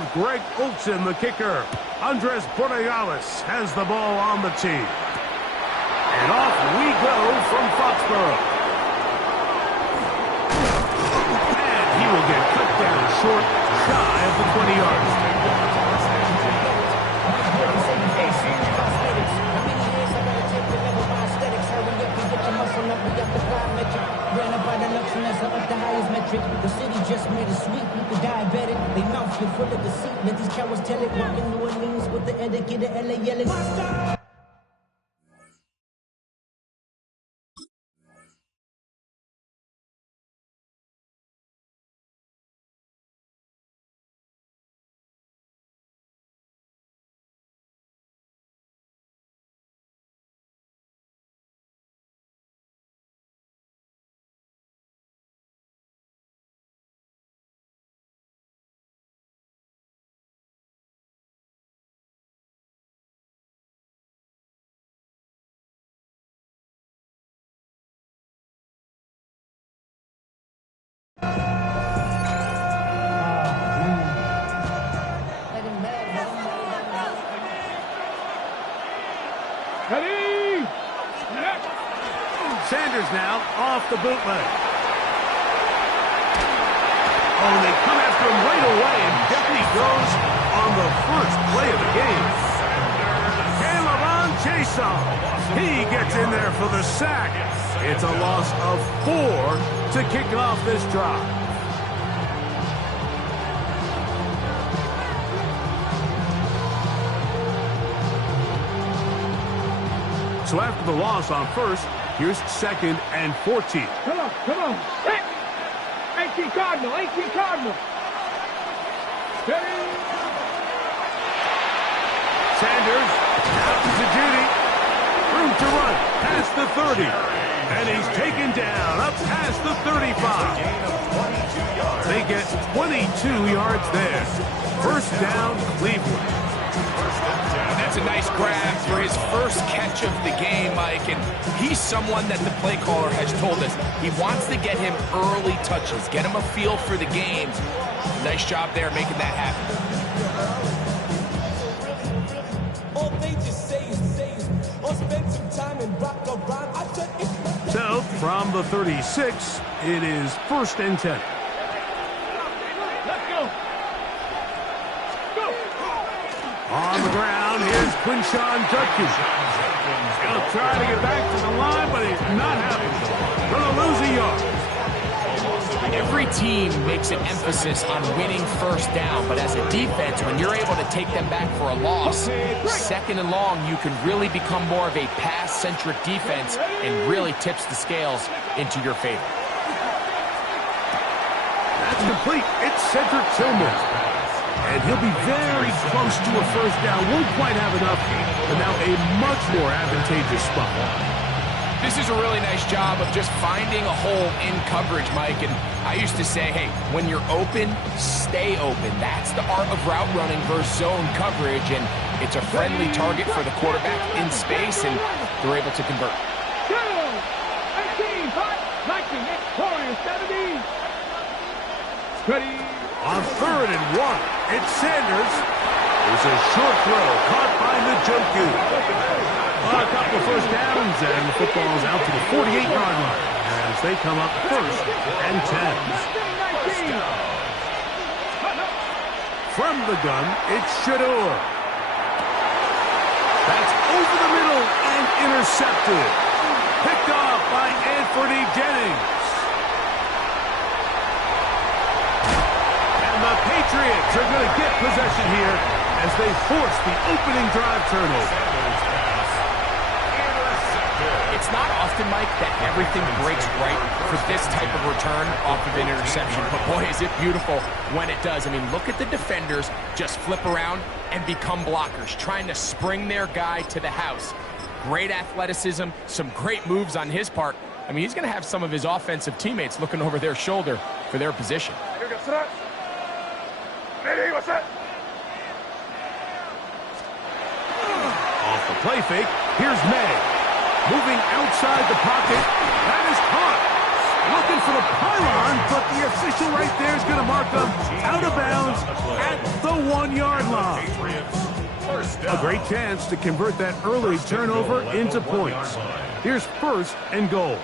with Greg Olsen, the kicker. Andres Borregales has the ball on the tee. And off we go from Foxborough. And he will get cut down short, shy of the 20 yards. The city just made a sweep with the diabetic. They mouth get full of deceit. Let these cowards tell it. Walking New Orleans with the etiquette of LA yelling. Sanders now off the bootleg. Oh, and they come after him right away, and down he goes on the first play of the game. Caleb Chason. He gets in there for the sack. It's a loss of 4 to kick off this drive. So after the loss on first, here's 2nd and 14. Come on. Hey! 18 Cardinal. Sanders out to Judy. Room to run past the 30. And he's taken down up past the 35. They get 22 yards there. First down, Cleveland. That's a nice grab for his first catch of the game, Mike, and he's someone that the play caller has told us he wants to get him early touches, get him a feel for the games. Nice job there making that happen. So, from the 36, it is 1st and 10. On the ground, here's Quinshawn Judkins. He'll try to get back to the line, but he's not happy. Gonna lose a yard. Every team makes an emphasis on winning first down, but as a defense, when you're able to take them back for a loss, 2nd and long, you can really become more of a pass-centric defense and really tips the scales into your favor. That's complete. It's Cedric Tillman. And he'll be very close to a first down. Won't quite have enough, but now a much more advantageous spot. This is a really nice job of just finding a hole in coverage, Mike. And I used to say, hey, when you're open, stay open. That's the art of route running versus zone coverage. And it's a friendly target for the quarterback in space, and they're able to convert. 18, 19, 70. Ready. On 3rd and 1, it's Sanders. There's a short throw caught by Njoku. A couple of first downs, and the football's out to the 48-yard line as they come up 1st and 10. From the gun, it's Shador. That's over the middle and intercepted. Picked off by Anthony Jennings. The Patriots are going to get possession here as they force the opening drive turnover. It's not often, Mike, that everything breaks right for this type of return off of an interception. But boy, is it beautiful when it does. I mean, look at the defenders just flip around and become blockers, trying to spring their guy to the house. Great athleticism, some great moves on his part. I mean, he's going to have some of his offensive teammates looking over their shoulder for their position. Off the play fake, here's May. Moving outside the pocket, that is caught. Looking for the pylon, but the official right there is going to mark them out of bounds at the 1. 1-yard line. A great chance to convert that early turnover into points. Here's 1st and goal.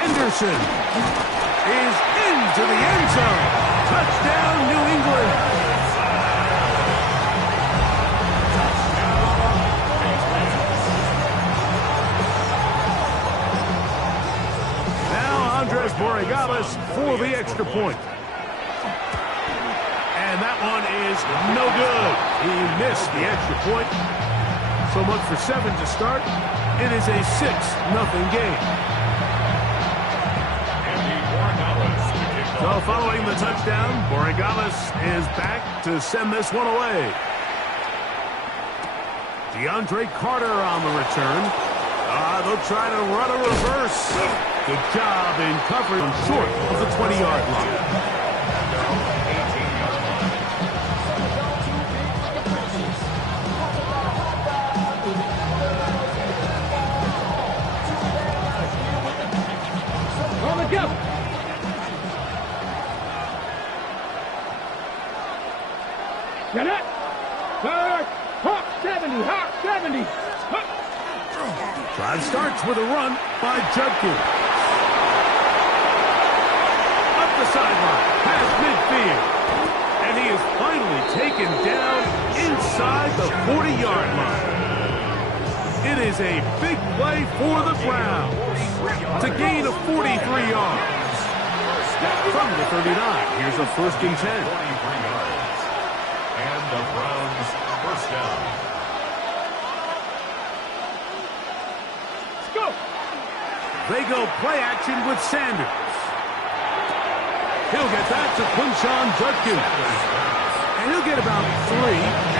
Henderson is into the end zone. Touchdown, New England. Andres Borregales for the extra point. And that one is no good. He missed the extra point. So much for 7 to start. It is a 6-0 game. So following the touchdown, Borregales is back to send this one away. DeAndre Carter on the return. They'll try to run a reverse. Good job in covering short of the 20-yard line. On the go. Get it. Hawk 70. Hawk 70. Drive starts with a run by Judkins. Up the sideline, past midfield. And he is finally taken down inside the 40-yard line. It is a big play for the Browns to gain of 43 yards. From the 39, here's a 1st and 10. And the Browns first down. They go play action with Sanders. He'll get that to Quinshon Judkins. And he'll get about 3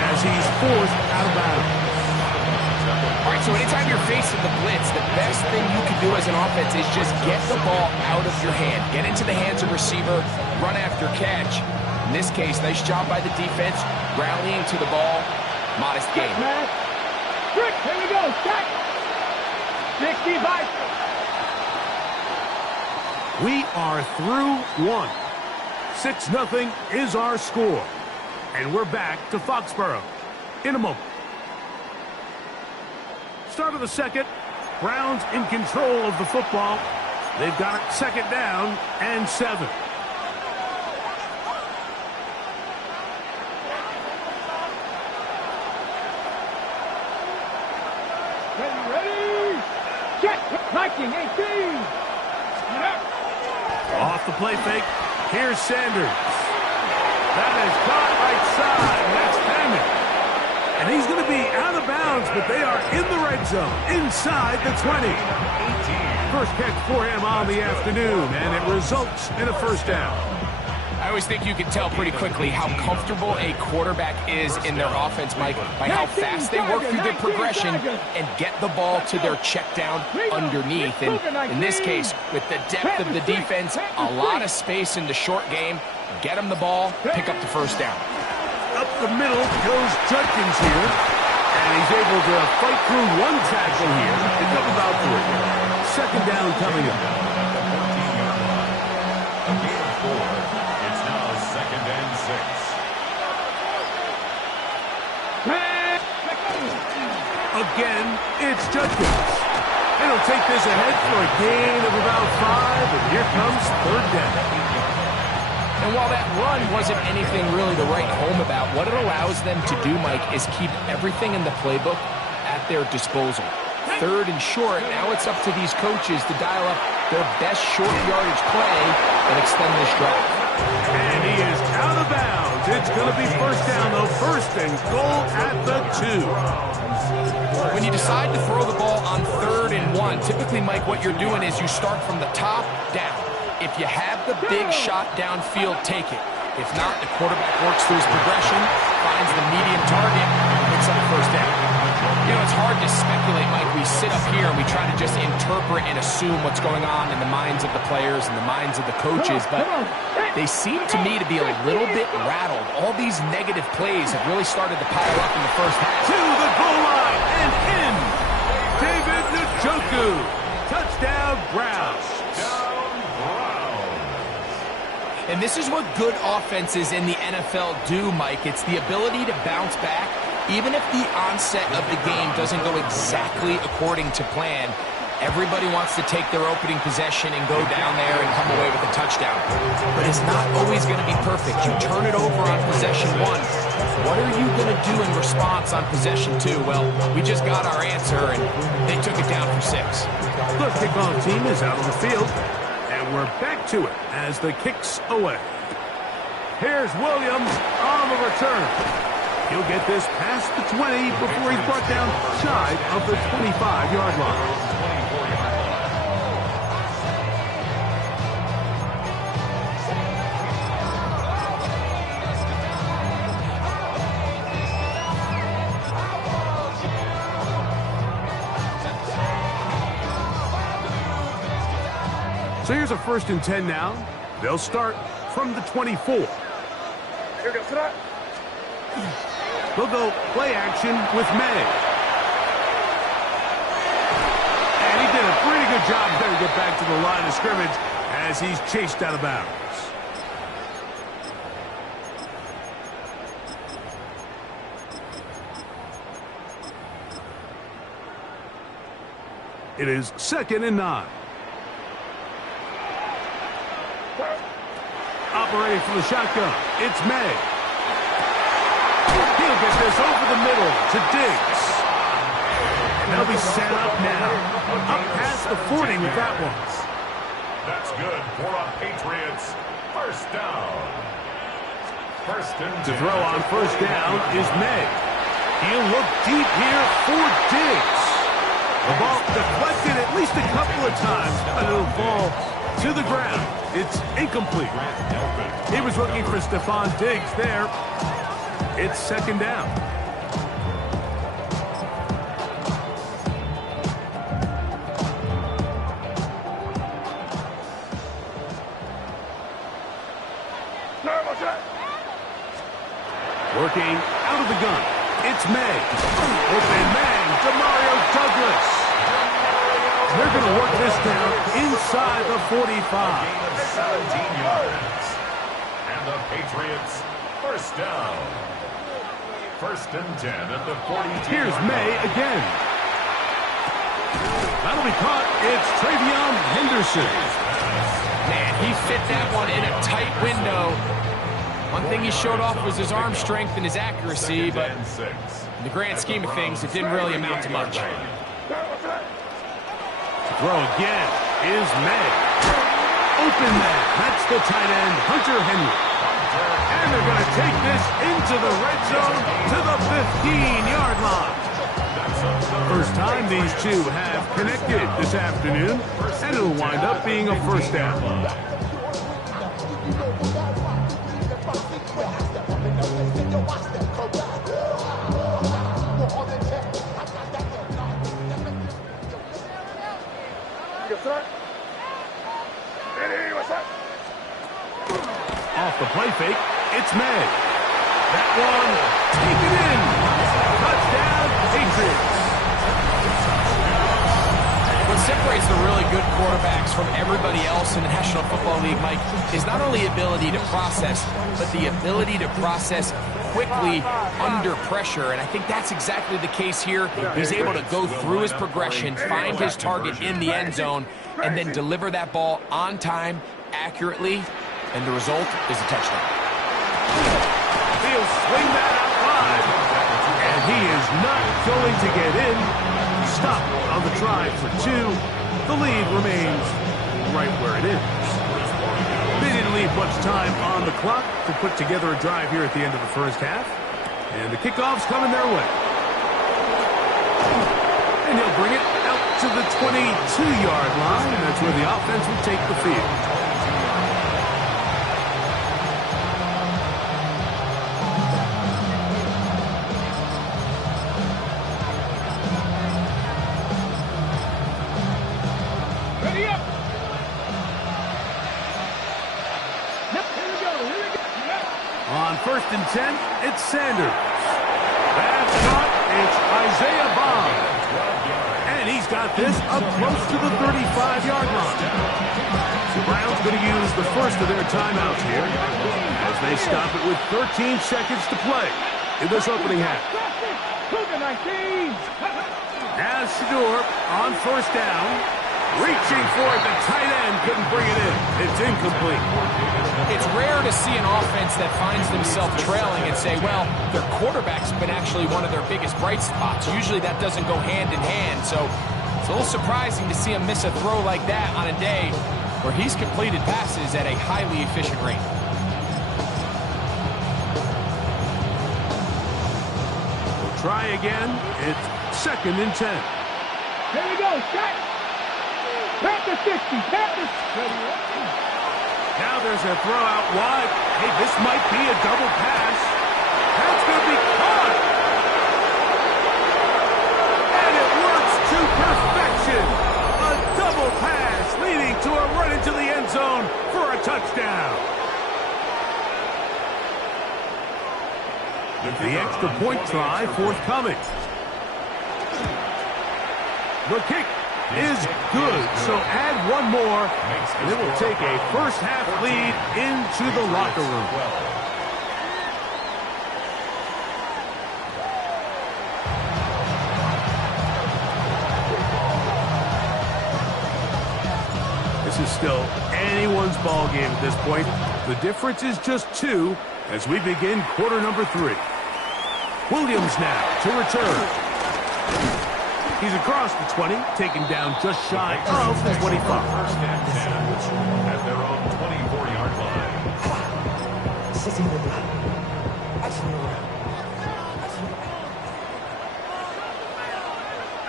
as he's forced out of bounds. All right, so anytime you're facing the blitz, the best thing you can do as an offense is just get the ball out of your hand. Get into the hands of receiver, run after catch. In this case, nice job by the defense, rallying to the ball. Modest gain. Here we go. Check. 65. We are through 1. 6-0 is our score. And we're back to Foxborough in a moment. Start of the second. Browns in control of the football. They've got it 2nd down and 7. Ready? Check. Viking 18. Off the play fake, here's Sanders. That is caught right side, and that's Hammond. And he's going to be out of bounds, but they are in the red zone, inside the 20. First catch for him on the afternoon, and it results in a 1st down. I always think you can tell pretty quickly how comfortable a quarterback is in their offense, Mike, by how fast they work through their progression and get the ball to their check down underneath. And in this case, with the depth of the defense, a lot of space in the short game, get them the ball, pick up the 1st down. Up the middle goes Judkins here, and he's able to fight through 1 tackle here, pick up about 3. 2nd down coming up. Again, it's Judkins. And he'll take this ahead for a gain of about 5, and here comes 3rd down. And while that run wasn't anything really to write home about, what it allows them to do, Mike, is keep everything in the playbook at their disposal. 3rd and short, now it's up to these coaches to dial up their best short yardage play and extend this drive. And he is out of bounds. It's going to be 1st down, though. 1st and goal at the 2. When you decide to throw the ball on 3rd and 1, typically, Mike, what you're doing is you start from the top down. If you have the big shot downfield, take it. If not, the quarterback works through his progression, finds the medium target, and picks up the 1st down. You know, it's hard to speculate, Mike. We sit up here and we try to just interpret and assume what's going on in the minds of the players and the minds of the coaches, but they seem to me to be a little bit rattled. All these negative plays have really started to pile up in the 1st half. To the goal line and in. David Njoku. Touchdown, Browns. And this is what good offenses in the NFL do, Mike. It's the ability to bounce back, even if the onset of the game doesn't go exactly according to plan. Everybody wants to take their opening possession and go down there and come away with a touchdown. But it's not always going to be perfect. You turn it over on possession 1. What are you going to do in response on possession 2? Well, we just got our answer, and they took it down for 6. The kickoff team is out on the field, and we're back to it as the kick's away. Here's Williams on the return. He'll get this past the 20 before he's brought down shy of the 25-yard line. So here's a 1st and 10 now. They'll start from the 24. Here goes that. They'll go play action with May. And he did a pretty good job there to get back to the line of scrimmage as he's chased out of bounds. It is 2nd and 9. Operating from the shotgun, it's May. He'll get this over the middle to Diggs. And they'll be set up now. Up past the 40 with that one. That's good for a Patriots. 1st down. 1st and 10. To throw on 1st down is May. He'll look deep here for Diggs. The ball deflected at least a couple of times, but it'll fall to the ground. It's incomplete. He was looking for Stephon Diggs there. It's 2nd down. Working out of the gun. It's May. Open man, Demario Douglas. They're going to work this down inside the 45. 17 yards. And the Patriots 1st down. 1st and 10 at the 42. Here's May again. That'll be caught. It's Travion Henderson. Man, he fit that one in a tight window. One thing he showed off was his arm strength and his accuracy, but in the grand scheme of things, it didn't really amount to much. Throw again is May. Open man. That's the tight end, Hunter Henry. And they're going to take this into the red zone to the 15-yard line. First time these two have connected this afternoon, and it'll wind up being a 1st down. Off the play fake, it's May. That one, taken in. Touchdown, Patriots. What separates the really good quarterbacks from everybody else in the National Football League, Mike, is not only ability to process, but the ability to process quickly under pressure. And I think that's exactly the case here. He's able to go through his progression, find his target in the end zone, and then deliver that ball on time, accurately, and the result is a touchdown. He'll swing that out wide, and he is not going to get in. Stop on the try for 2. The lead remains right where it is. They didn't leave much time on the clock to put together a drive here at the end of the 1st half. And the kickoff's coming their way. And he'll bring it out to the 22-yard line. That's where the offense will take the field. On 1st and 10, it's Sanders. That's caught. It's Isaiah Bond. And he's got this up close to the 35-yard line. The Browns going to use the first of their timeouts here as they stop it with 13 seconds to play in this opening half. Now Shador on first down. Reaching for it, the tight end couldn't bring it in. It's incomplete. It's rare to see an offense that finds themselves trailing and say, well, their quarterback's been actually one of their biggest bright spots. Usually that doesn't go hand in hand, so it's a little surprising to see him miss a throw like that on a day where he's completed passes at a highly efficient rate. We'll try again. It's 2nd and 10. Here we go, set. Panther 60, Panthers. Now there's a throw out wide. Hey, this might be a double pass. That's going to be caught. And it works to perfection. A double pass leading to a run into the end zone for a touchdown. The extra point try forthcoming. The kick is good, so add one more, and it will take a first-half lead into the locker room. This is still anyone's ball game at this point. The difference is just 2 as we begin quarter number 3. Williams now to return. He's across the 20, taken down just shy of the 25. First and 10 at their own 24-yard line.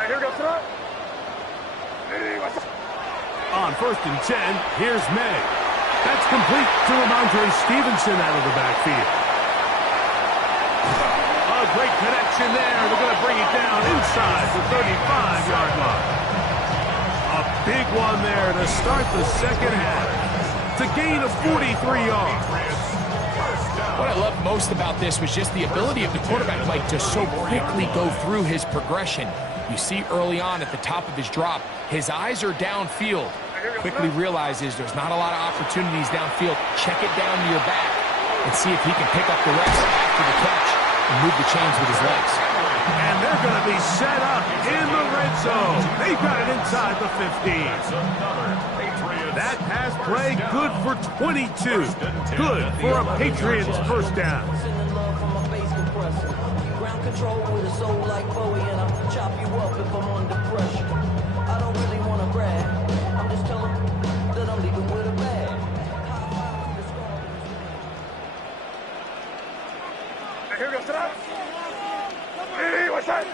Here goes throw. On 1st and 10, here's May. That's complete to Ramondre Stevenson out of the backfield. Great connection there. They're going to bring it down inside the 35-yard line. A big one there to start the second half. It's a gain of 43 yards. What I loved most about this was just the ability of the quarterback, Mike, to so quickly go through his progression. You see early on at the top of his drop, his eyes are downfield. Quickly realizes there's not a lot of opportunities downfield. Check it down to your back and see if he can pick up the rest after the catch and move the chains with his legs. And they're going to be set up in the red zone. They've got it inside the 15. That pass play good for 22. Good for a Patriots first down. Ground control with a soul like Bowie, and I'll chop you up if I'm under pressure. I don't really want to brag. I'm just telling that I'm leaving with a bag. Here goes throw. Hey, what's that?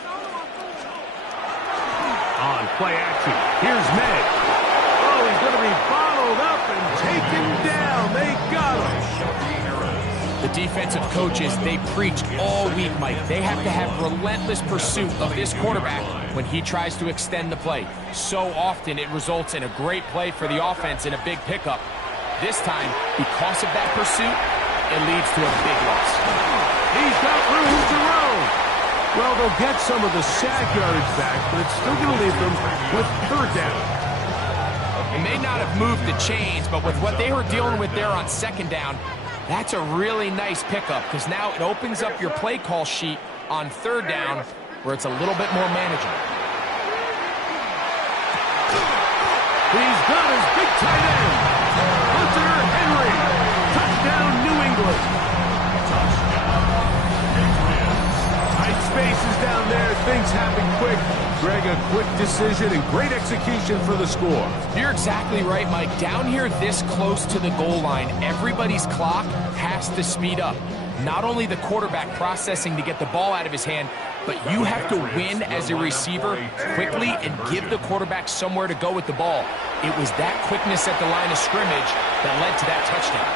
On play action, here's May. Oh, he's going to be bottled up and taken down. They got him. The defensive coaches, they preach all week, Mike. They have to have relentless pursuit of this quarterback when he tries to extend the play. So often it results in a great play for the offense and a big pickup. This time, because of that pursuit, it leads to a big loss. He's got room to roam. Well, they'll get some of the sack yardage back, but it's still going to leave them with third down. They may not have moved the chains, but with what they were dealing with there on second down, that's a really nice pickup because now it opens up your play call sheet on third down where it's a little bit more manageable. He's got his big tight end, Hunter Henry. Touchdown, New England. Tight spaces down there. Things happen quick. Greg, a quick decision and great execution for the score. You're exactly right, Mike. Down here this close to the goal line, everybody's clock has to speed up. Not only the quarterback processing to get the ball out of his hand, but you have to win as a receiver quickly and give the quarterback somewhere to go with the ball. It was that quickness at the line of scrimmage that led to that touchdown.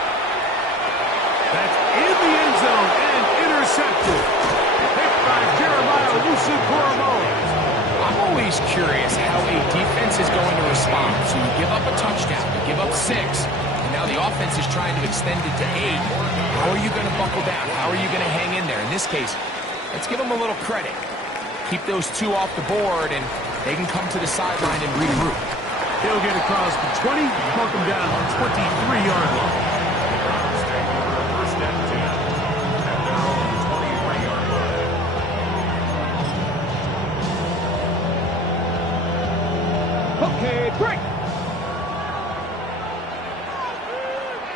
That's in the end zone and intercepted. Picked by Jeremiah Owusu-Koramoah. I'm always curious how a defense is going to respond. So you give up a touchdown, you give up 6, and now the offense is trying to extend it to 8. How are you going to buckle down? How are you going to hang in there? In this case, let's give them a little credit. keep those two off the board, and they can come to the sideline and regroup. He'll get across the 20, mark him down on 23-yard line. First and 10 at their own 23-yard line. Okay, break.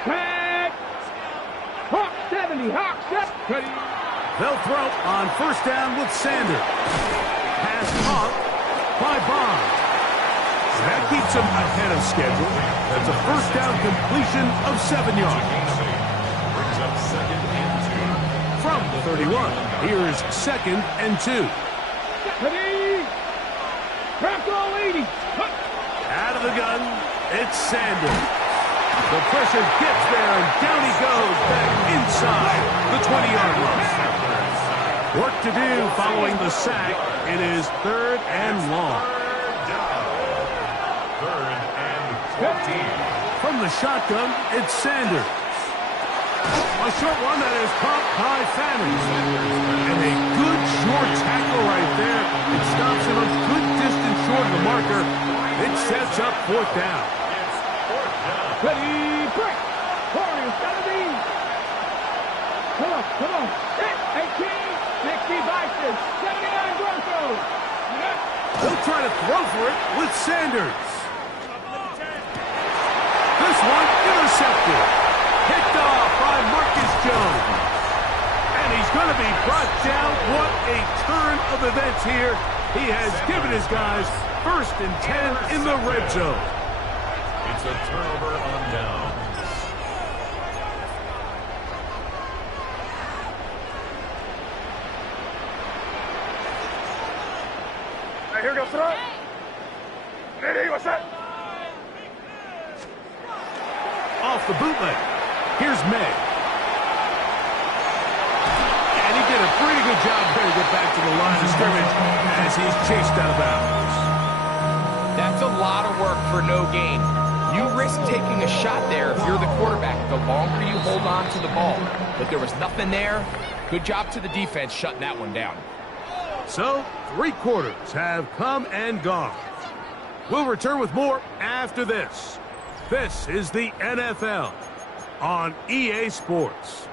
Tag. Hawk 70. Hawk 70. They'll throw on first down with Sanders. Pass caught by Bond. That keeps him ahead of schedule. That's a first down completion of 7 yards. Brings up second and 2. From the 31, here's second and 2. Ready. Craft all 80. Out of the gun, it's Sanders. The pressure gets there, and down he goes back inside the 20-yard line. Work to do following the sack. It is third and long. Third and 14. From the shotgun, it's Sanders. A short one that is caught by Fanning. And a good short tackle right there. It stops him a good distance short of the marker. It sets up fourth down. Ready, break. Corner, 70. Come on. 18, 60, Bison, 79 Broncos. They'll try to throw for it with Sanders. This one intercepted. Picked off by Marcus Jones. And he's going to be brought down. What a turn of events here. He has given his guys first and 10 in the red zone. It's a turnover on down. Right, here we go, throw. Ready, what's that? Off the bootleg. Here's May. And he did a pretty good job trying to get back to the line of scrimmage as he's chased out of bounds. That's a lot of work for no gain. You risk taking a shot there if you're the quarterback the longer you hold on to the ball. But there was nothing there. Good job to the defense shutting that one down. So, 3 quarters have come and gone. We'll return with more after this. This is the NFL on EA Sports.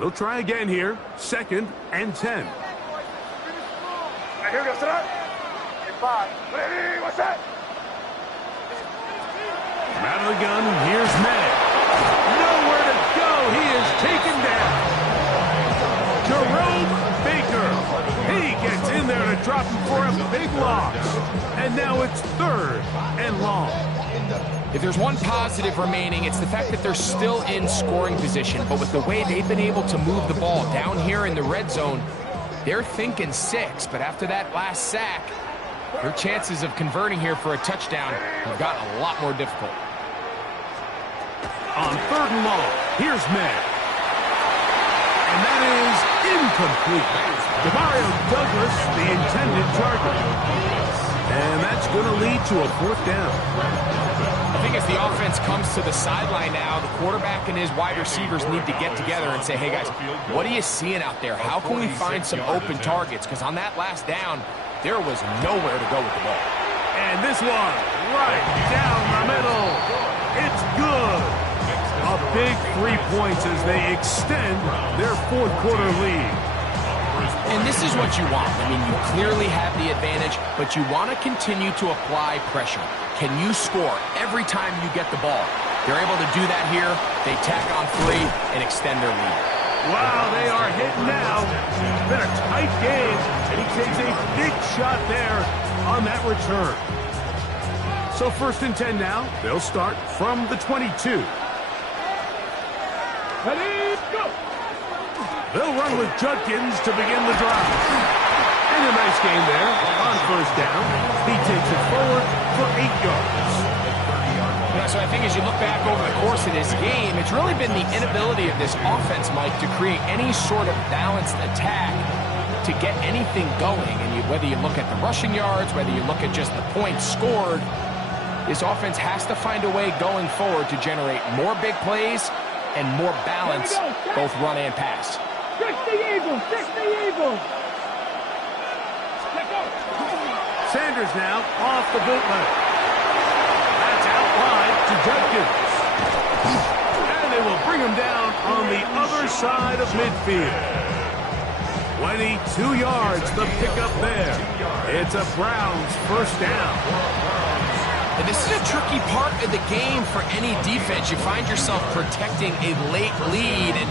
They'll try again here. Second and 10. Right, here we go, sit up. 5. Ready, what's that? Out of the gun, here's May. Nowhere to go. He is taken down. Jerome Baker. He gets in there to drop him for a big loss. And now it's third and long. If there's one positive remaining, it's the fact that they're still in scoring position. But with the way they've been able to move the ball down here in the red zone, they're thinking 6. But after that last sack, their chances of converting here for a touchdown have gotten a lot more difficult. On third and long, here's May. And that is incomplete. Demario Douglas, the intended target. And that's going to lead to a fourth down. I think as the offense comes to the sideline now, the quarterback and his wide receivers need to get together and say, hey, guys, what are you seeing out there? How can we find some open targets? Because on that last down, there was nowhere to go with the ball. And this one, right down the middle. It's good. A big 3 points as they extend their fourth quarter lead. And this is what you want. I mean, you clearly have the advantage, but you want to continue to apply pressure. Can you score every time you get the ball? They're able to do that here. They tack on 3 and extend their lead. Wow, they are hitting now. It's been a tight game, and he takes a big shot there on that return. So first and 10 now. They'll start from the 22. Ready, go. They'll run with Judkins to begin the drive. And a nice game there on first down. He takes it forward for 8 yards. So I think as you look back over the course of this game, it's really been the inability of this offense, Mike, to create any sort of balanced attack to get anything going. And whether you look at the rushing yards, whether you look at just the points scored, this offense has to find a way going forward to generate more big plays and more balance, both run and pass. 60 Eagles, 60 Eagles. Sanders now off the bootleg. That's out wide to Jenkins. And they will bring him down on the other side of midfield. 22 yards, the pickup there. It's a Browns first down. And this is a tricky part of the game for any defense. You find yourself protecting a late lead, and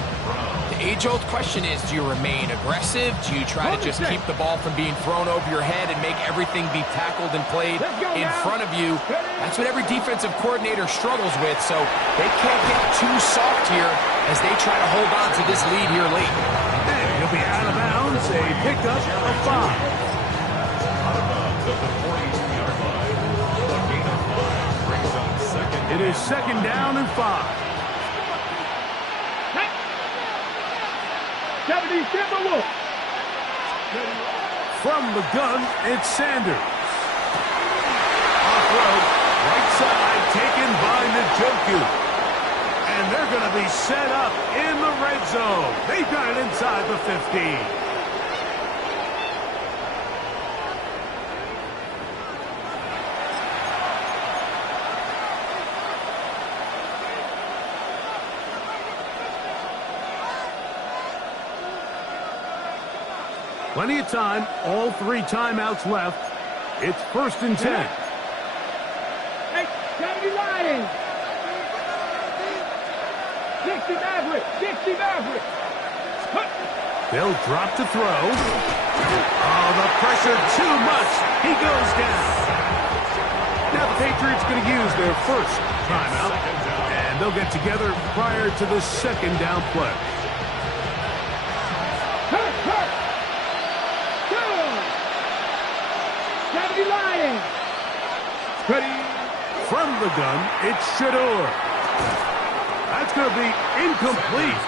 the age-old question is, do you remain aggressive? Do you try to just keep the ball from being thrown over your head and make everything be tackled and played in front of you? That's what every defensive coordinator struggles with, so they can't get too soft here as they try to hold on to this lead here late. And he'll be out of bounds, a pickup of 5. It is second down and 5. 70 Timberwolves. From the gun, it's Sanders. Off-road, right side, taken by Njoku. And they're going to be set up in the red zone. They've got it inside the 15. Plenty of time, all 3 timeouts left. It's first and 10. Hey, 70 Lions. 60 Maverick, 60 Maverick. They'll drop to throw. Oh, the pressure too much. He goes down. Now the Patriots going to use their first timeout, and they'll get together prior to the second down play. Lions. Ready. From the gun, it's Shador. That's going to be incomplete.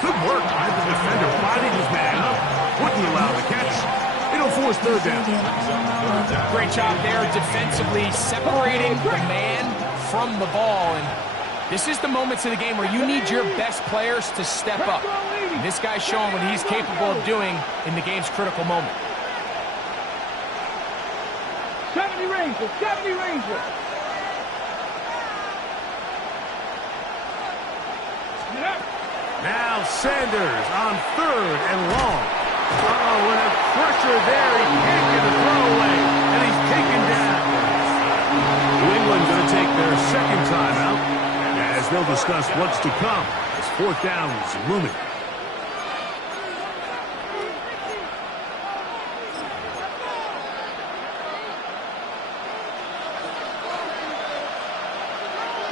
Good work by the defender fighting his man up. Wouldn't allow the catch. It'll force third down. Great job there defensively, separating the man from the ball. And this is the moments of the game where you need your best players to step up. And this guy's showing what he's capable of doing in the game's critical moment. 70 Rangers, 70 Rangers. Now Sanders on third and long. Oh, and a pressure there. He can't get a throw away, and he's taken down. New England going to take their second timeout, as they'll discuss what's to come as fourth down is looming.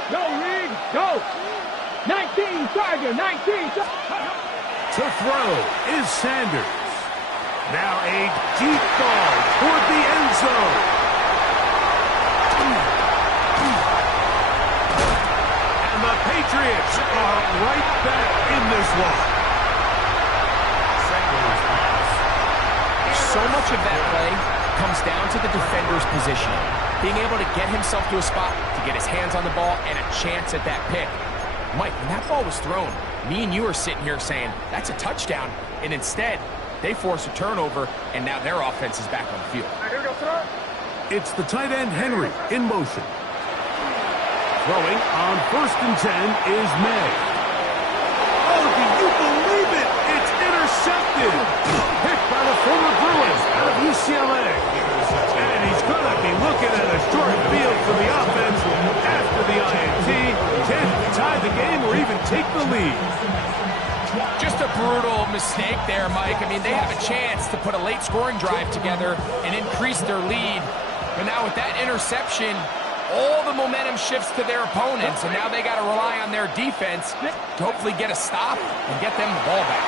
Go, Reed, go. 19, Tiger, 19. To throw is Sanders. Now a deep ball toward the end zone. And the Patriots are right back in this one. So much of that play comes down to the defender's positioning. Being able to get himself to a spot, to get his hands on the ball, and a chance at that pick. Mike, when that ball was thrown, me and you are sitting here saying, that's a touchdown. And instead, they force a turnover, and now their offense is back on the field. It's the tight end, Henry, in motion. Throwing on first and 10 is May. Oh, do you believe it? It's intercepted. Picked by the former Bruins out of UCLA. And he's going to be looking at a short field for the offense after the INT. Can't tie the game or even take the lead. Just a brutal mistake there, Mike. I mean, they have a chance to put a late scoring drive together and increase their lead. But now with that interception, all the momentum shifts to their opponents, and now they got to rely on their defense to hopefully get a stop and get them the ball back.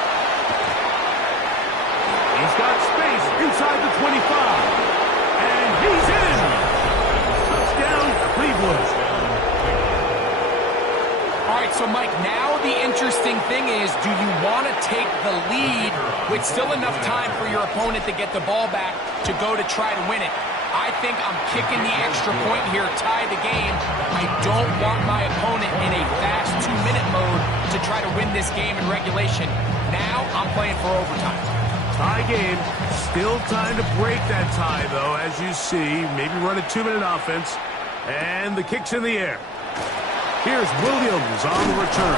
He's got space inside the 25. And he's in. Touchdown, Cleveland. All right, so Mike, now the interesting thing is, do you want to take the lead with still enough time for your opponent to get the ball back to go to try to win it? I think I'm kicking the extra point here, tie the game. I don't want my opponent in a fast 2-minute mode to try this game in regulation. Now I'm playing for overtime. Tie game. Still time to break that tie, though, as you see. Maybe run a 2-minute offense. And the kick's in the air. Here's Williams on the return.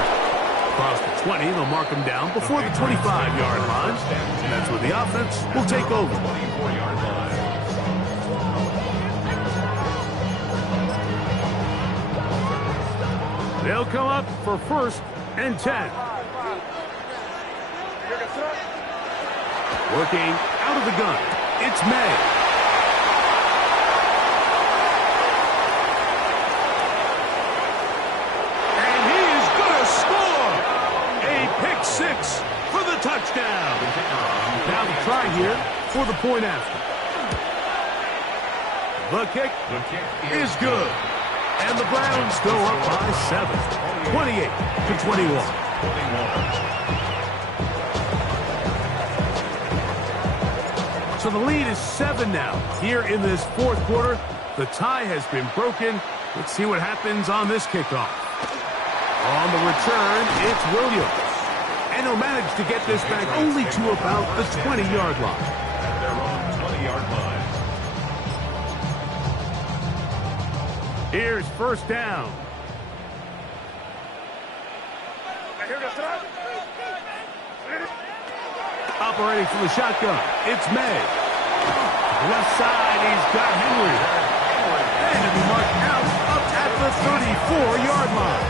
Across the 20, they'll mark him down before the 25-yard line. And that's where the offense will take over. 24-yard line. They'll come up for 1st and 10. Working out of the gun. It's May. And he is going to score. A pick 6 for the touchdown. Now the try here for the point after. The kick is good. And the Browns go up by 7, 28-21. So the lead is 7 now. Here in this 4th quarter, the tie has been broken. Let's see what happens on this kickoff. On the return, it's Williams. And he'll manage to get this back only to about the 20-yard line. At their own 20-yard line. Here's 1st down. Operating from the shotgun, it's May. Left side, he's got Henry. And he'll be marked out up at the 34-yard line.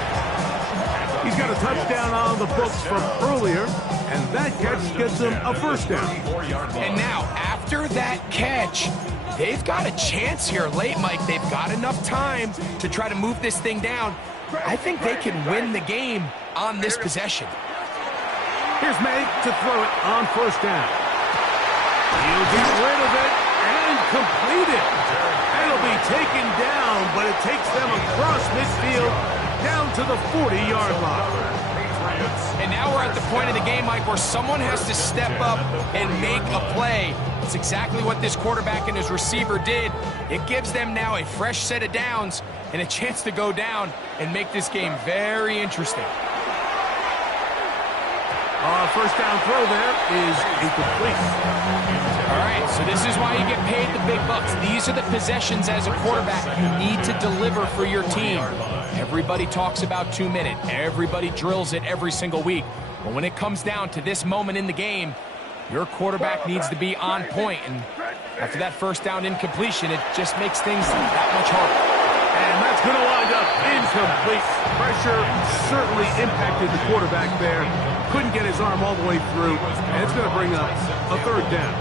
He's got a touchdown on the books from earlier, and that catch gets him a 1st down. And now, after that catch, they've got a chance here late, Mike. They've got enough time to try to move this thing down. I think they can win the game on this possession. Here's May to throw it on 1st down. He'll get rid of it and complete it. It'll be taken down, but it takes them across midfield down to the 40-yard line. And now we're at the point of the game, Mike, where someone has to step up and make a play. It's exactly what this quarterback and his receiver did. It gives them now a fresh set of downs and a chance to go down and make this game very interesting. 1st down throw there is incomplete. All right, so this is why you get paid the big bucks. These are the possessions as a quarterback you need to deliver for your team. Everybody talks about 2-minute. Everybody drills it every single week. But when it comes down to this moment in the game, your quarterback needs to be on point. And after that 1st down incompletion, it just makes things that much harder. And that's going to wind up incomplete. Pressure certainly impacted the quarterback there. Couldn't get his arm all the way through, and it's going to bring up a 3rd down.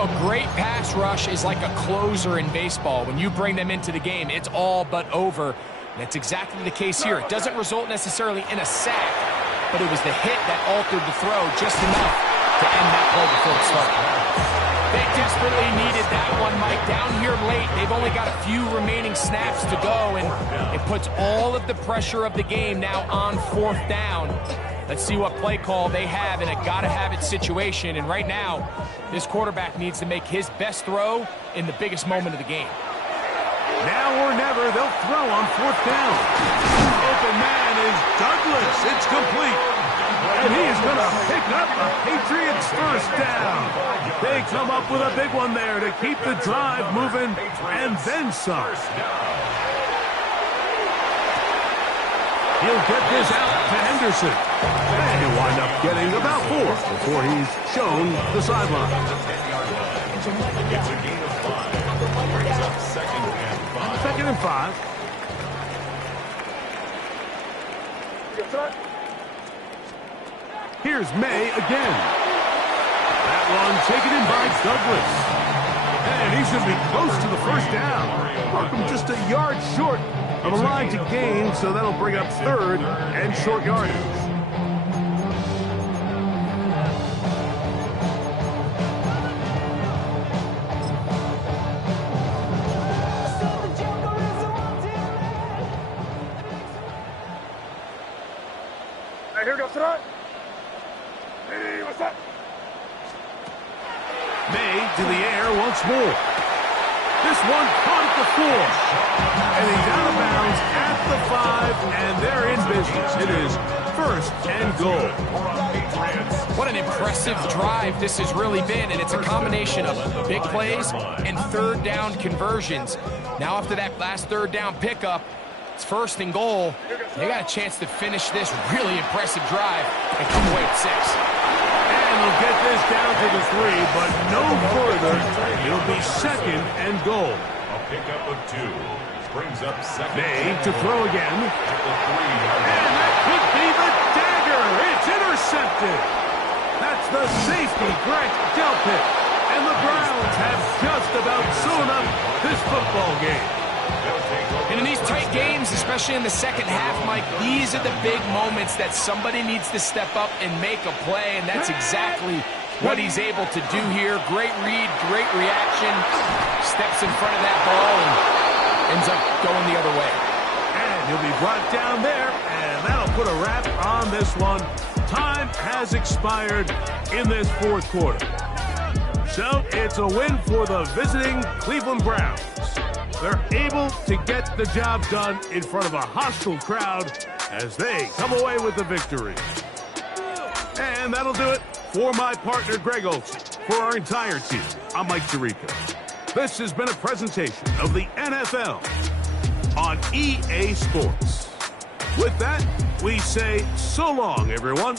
A great pass rush is like a closer in baseball. When you bring them into the game, it's all but over. And that's exactly the case here. It doesn't result necessarily in a sack, but it was the hit that altered the throw just enough to end that play before it started. They desperately needed that one, Mike. Down here late, they've only got a few remaining snaps to go, and it puts all of the pressure of the game now on 4th down. Let's see what play call they have in a gotta-have-it situation. And right now, this quarterback needs to make his best throw in the biggest moment of the game. Now or never, they'll throw on 4th down. Open man is Douglas. It's complete. And he is going to pick up a Patriots 1st down. They come up with a big one there to keep the drive moving and then some. He'll get this out to Henderson. And he'll wind up getting about 4 before he's shown the sideline. It's a gain of 5. Brings up 2nd and 5. 2nd and 5. Here's May again. That one taken in by Douglas. And he should be close to the 1st down. Markham just a yard short of a line to gain, so that'll bring up 3rd and short yardage. Here goes front. Hey, what's up? May to the air once more. This one caught at the 4. And he's out of bounds at the 5, and they're in business. It is first and goal. What an impressive drive this has really been, and it's a combination of big plays and third down conversions. Now after that last third down pickup, it's first and goal. They got a chance to finish this really impressive drive and come away with 6. And they'll get this down to the 3, but no further. It'll be second and goal. A pickup of 2. Brings up second. May to throw again. At the 3-yard line. And that could be the dagger. It's intercepted. That's the safety, Greg Delpit. And the Browns have just about sewn up this football game. And in these tight games, especially in the second half, Mike, these are the big moments that somebody needs to step up and make a play, and that's exactly what he's able to do here. Great read, great reaction, steps in front of that ball and ends up going the other way. And he'll be brought down there, and that'll put a wrap on this one. Time has expired in this fourth quarter. So it's a win for the visiting Cleveland Browns. They're able to get the job done in front of a hostile crowd as they come away with the victory. And that'll do it for my partner, Greg Olson. For our entire team, I'm Mike Tirico. This has been a presentation of the NFL on EA Sports. With that, we say so long, everyone.